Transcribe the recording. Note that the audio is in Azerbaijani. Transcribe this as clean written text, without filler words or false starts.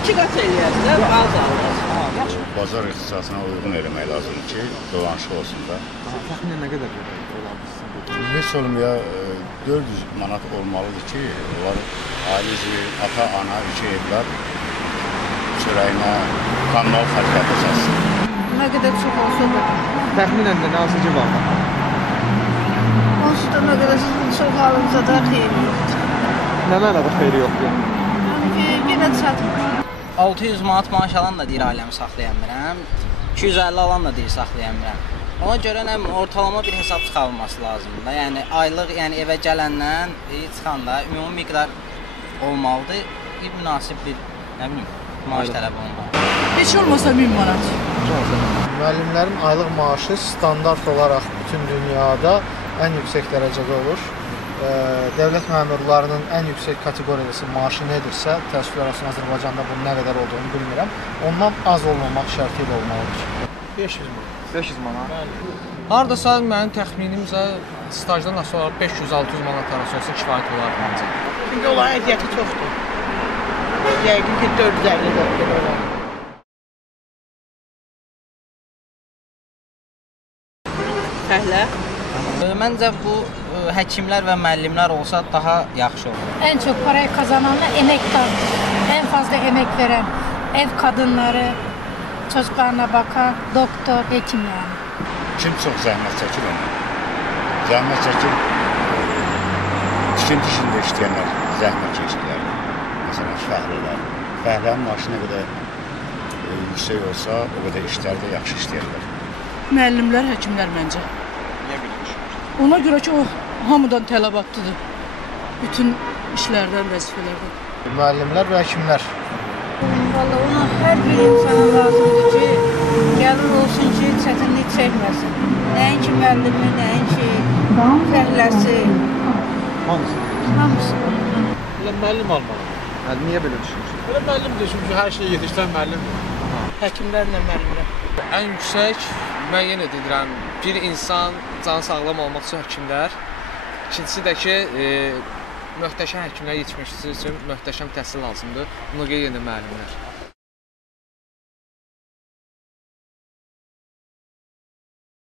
2 qat eləyədir də, az alır. Bazar ixtisasına uyğun eləmək lazımdır ki, dolanışıq olsun da. Təxminən nə qədər olar sizin? Heç olmaya 400 manat olmalıdır ki, onlar ailə üzvü, ata, ana, 2 evlər çörəyinə kommunal xərcləri çatsın. Nə qədər çox olsa da. Təxminən də nə hansı ki var? Onsuz da nə qədər çox alınsa da xeyri yoxdur. Nə mənada xeyri yoxdur? Yəni ki, yenə çatmır. 600 manat maaş alan da deyir ailəmi saxlaya bilmirəm, 250 alan da deyir saxlaya bilmirəm. Ona görə ortalama bir hesab çıxarılması lazımdır da. Yəni aylıq, yəni evə gələndən çıxanda ümumi miqdar olmalıdır. Münasib bir, nə bilim, maaş tələb olmalıdır. Heç olmasa 1000 manat. Müəllimlərin aylıq maaşı standart olaraq bütün dünyada ən yüksək dərəcədə olur. Dövlət məmurlarının ən yüksək kateqoriyası maaşı nedirsə, təəssüflər olsun Azərbaycanda bunun nə qədər olduğunu bilmirəm. Ondan az olmamaq şərti ilə olmalıdır. 500 manat. 500 manat. Bəli. Hardasa mənim təxminimcə stajdan asılı olaraq 500-600 manat arası olsa kifayət olar məncə. Çünki onların əziyyəti çoxdur. Yəqin ki 450 dollar olar. Fəhlə? Məncə bu həkimlər və müəllimlər olsa daha yaxşı olur. En çok parayı kazananlar emektardır. En fazla emek veren ev kadınları, çocuklarına bakan doktor, hekim yani. Kim çox zəhmət çəkir ondan? Zəhmət çəkir, tikinti işində işləyənlər zəhmət çəkirlər. Məsələn, fəhlələr. Fəhlənin maaşı nə qədər yüksək olsa, o qədər işlərdə yaxşı işləyərlər. Müəllimlər, həkimlər məncə. Ona görə ki, o hamıdan tələbatlıdır. Bütün işlərdən, vəzifələrdən. Müəllimlər və həkimlər. Vallahi ona hər bir insana lazımdır ki, gəlin olsun ki, çətinlik çəkməsin. Nəinki müəllimi, nəinki fəhləsi. Hamısı. Hamısı. Elə müəllim almalı. Niyə belə düşünürsünüz? Elə müəllim düşün ki, hər şeyi yetişdirən müəllimdir. Həkimlərlə müəllimlər. Ən yüksək müəyyən edirəm, bir insan can sağlam olmaq üçün həkimlər, ikincisi də ki, möhtəşəm həkimlər yetişmək üçün möhtəşəm təhsil lazımdır. Buna görə yenə müəllimlər.